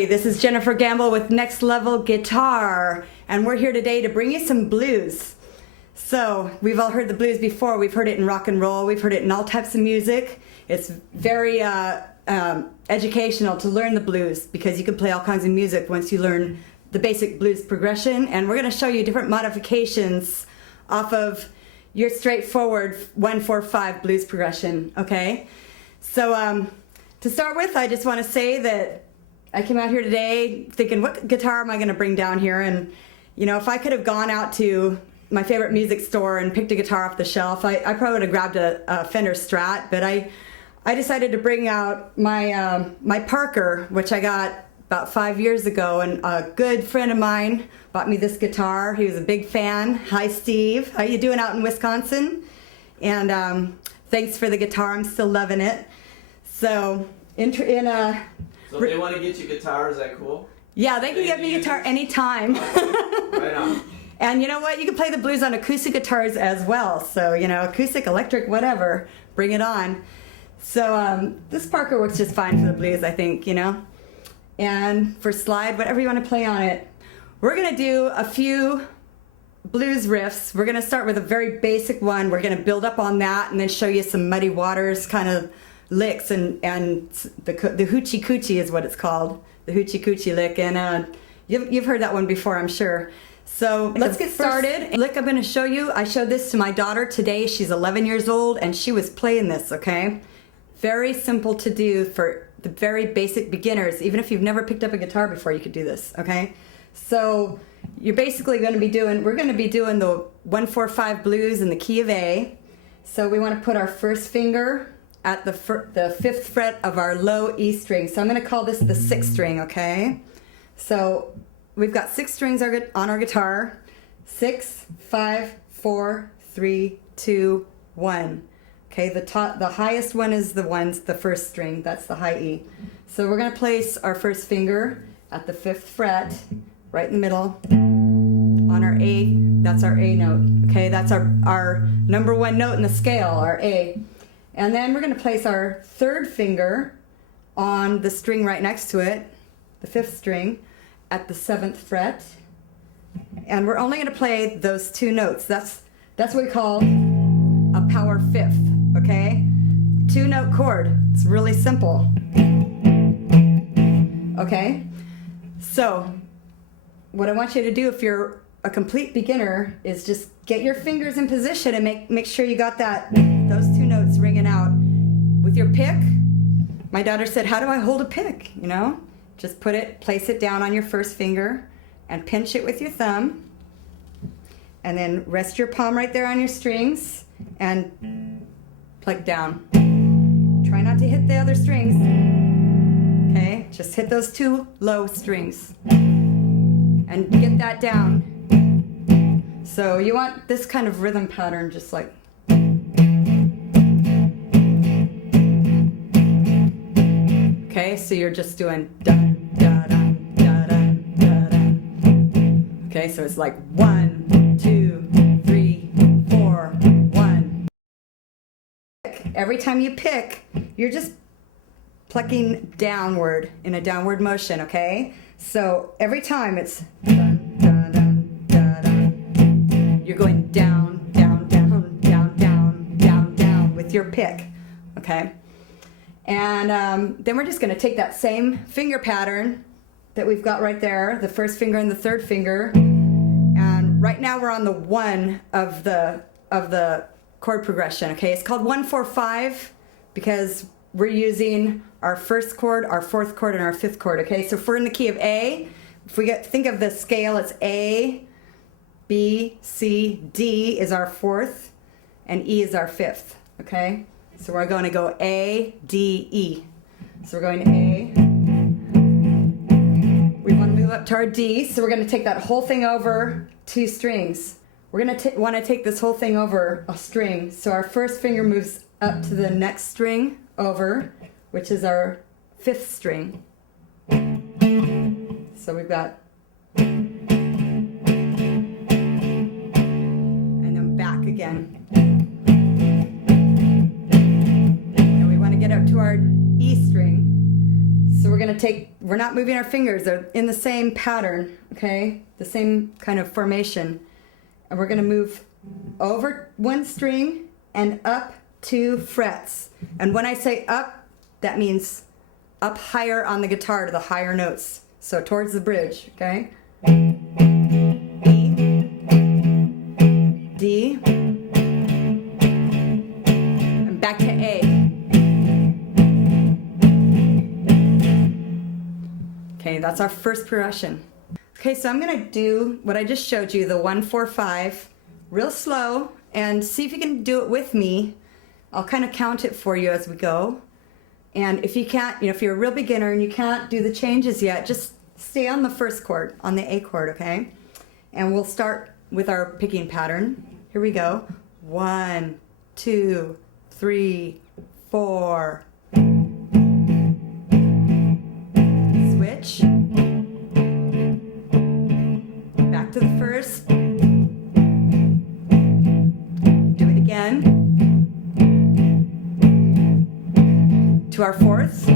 everybody, this is Jennifer Gamble with Next Level Guitar, and we're here today to bring you some blues. So, we've all heard the blues before. We've heard it in rock and roll, we've heard it in all types of music. It's very educational to learn the blues because you can play all kinds of music once you learn the basic blues progression, and we're going to show you different modifications off of your straightforward 1-4-5 blues progression, okay? So, to start with, I just want to say that I came out here today thinking, what guitar am I going to bring down here? And, you know, if I could have gone out to my favorite music store and picked a guitar off the shelf, I probably would have grabbed a Fender Strat, but I decided to bring out my, my Parker, which I got about 5 years ago, and a good friend of mine bought me this guitar. He was a big fan. Hi, Steve. How you doing out in Wisconsin? And thanks for the guitar. I'm still loving it. So, So if they want to get you guitar, is that cool? Yeah, they can get me a guitar anytime. Right on. And you know what? You can play the blues on acoustic guitars as well. So, you know, acoustic, electric, whatever. Bring it on. So, this Parker works just fine for the blues, I think, you know. And for slide, whatever you want to play on it. We're going to do a few blues riffs. We're going to start with a very basic one. We're going to build up on that and then show you some Muddy Waters kind of licks, and the hoochie coochie is what it's called, the hoochie coochie lick, and you've heard that one before, I'm sure. So let's get started. Lick I'm going to show you, I showed this to my daughter today. She's 11 years old and she was playing this, okay? Very simple to do for the very basic beginners. Even if you've never picked up a guitar before, you could do this, okay? So you're basically going to be doing, we're going to be doing the 1-4-5 blues in the key of A. So we want to put our first finger at the 5th fret of our low E string. So I'm going to call this the 6th string, okay? So we've got 6 strings on our guitar. 6, 5, 4, 3, 2, 1. Okay, the highest one is the 1st string. That's the high E. So we're going to place our first finger at the 5th fret, right in the middle, on our A. That's our A note. Okay, that's our number 1 note in the scale, our A. And then we're going to place our 3rd finger on the string right next to it, the 5th string, at the 7th fret. And we're only going to play those 2 notes. That's what we call a power 5th, okay? 2-note chord. It's really simple. Okay? So, what I want you to do if you're a complete beginner is just get your fingers in position and make sure you got those 2 notes ringing out. With your pick, my daughter said, how do I hold a pick, you know? Just place it down on your first finger and pinch it with your thumb, and then rest your palm right there on your strings and pluck down. Try not to hit the other strings, okay? Just hit those 2 low strings and get that down. So you want this kind of rhythm pattern, just like. Okay, so you're just doing dun, da, dun, da, dun, da, dun. Okay, so it's like 1, 2, 3, 4, 1. Every time you pick, you're just plucking downward in a downward motion, okay? So every time it's dun, da, dun, da, dun. You're going down, down, down, down, down, down, down with your pick, okay? And then we're just going to take that same finger pattern that we've got right there, the 1st finger and the 3rd finger, and right now we're on the 1 of the chord progression, okay? It's called 1-4-5 because we're using our 1st chord, our 4th chord, and our 5th chord, okay? So if we're in the key of A, if we think of the scale, it's A, B, C, D is our 4th, and E is our 5th, okay? So we're going to go A, D, E. So we're going A. We want to move up to our D, so we're going to take that whole thing over 2 strings. We're going to want to take this whole thing over a string. So our first finger moves up to the next string over, which is our 5th string. So we've got, and then back again. And we want to get up to our E string. So we're not moving our fingers, they're in the same pattern, okay? The same kind of formation. And we're gonna move over one string and up 2 frets. And when I say up, that means up higher on the guitar to the higher notes. So towards the bridge, okay? D, and back to A. Okay, that's our first progression. Okay, so I'm gonna do what I just showed you, the 1, 4, 5, real slow, and see if you can do it with me. I'll kind of count it for you as we go. And if you can't, if you're a real beginner and you can't do the changes yet, just stay on the first chord, on the A chord, okay? And we'll start with our picking pattern. Here we go. 1, 2, 3, 4. Switch. Back to the first. Do it again. To our fourth. Back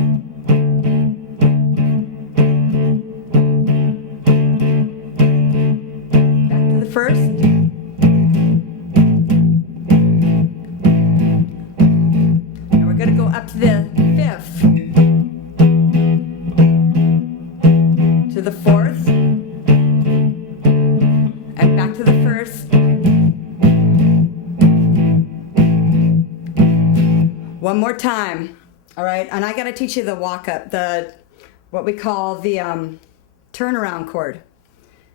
to the first. And we're going to go up to the fifth. To the fourth. And back to the first. One more time. All right, and I got to teach you the walk up, what we call the turnaround chord.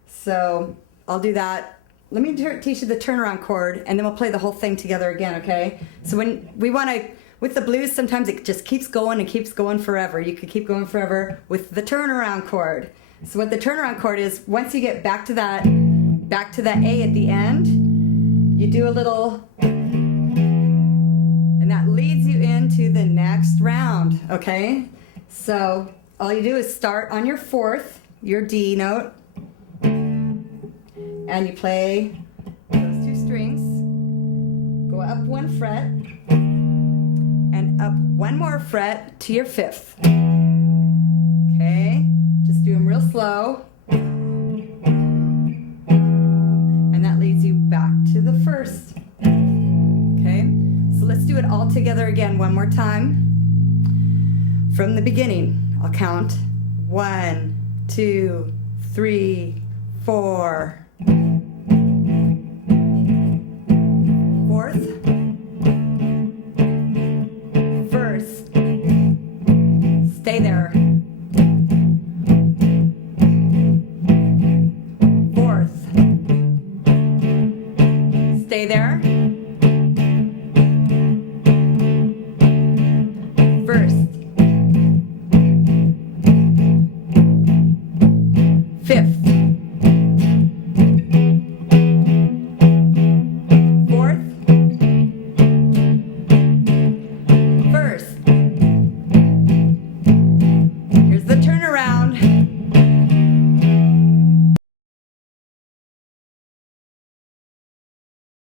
So I'll do that. Let me teach you the turnaround chord, and then we'll play the whole thing together again, okay? So when we want to, with the blues, sometimes it just keeps going and keeps going forever. You could keep going forever with the turnaround chord. So what the turnaround chord is, once you get back to that A at the end, you do a little. That leads you into the next round, okay? So all you do is start on your fourth, your D note, and you play those 2 strings, go up 1 fret, and up 1 more fret to your fifth. Okay? Just do them real slow. And that leads you back to the first. Okay? So let's do it all together again one more time. From the beginning, I'll count 1, 2, 3, 4. Fourth. First. Stay there. Fourth. Stay there. Fifth.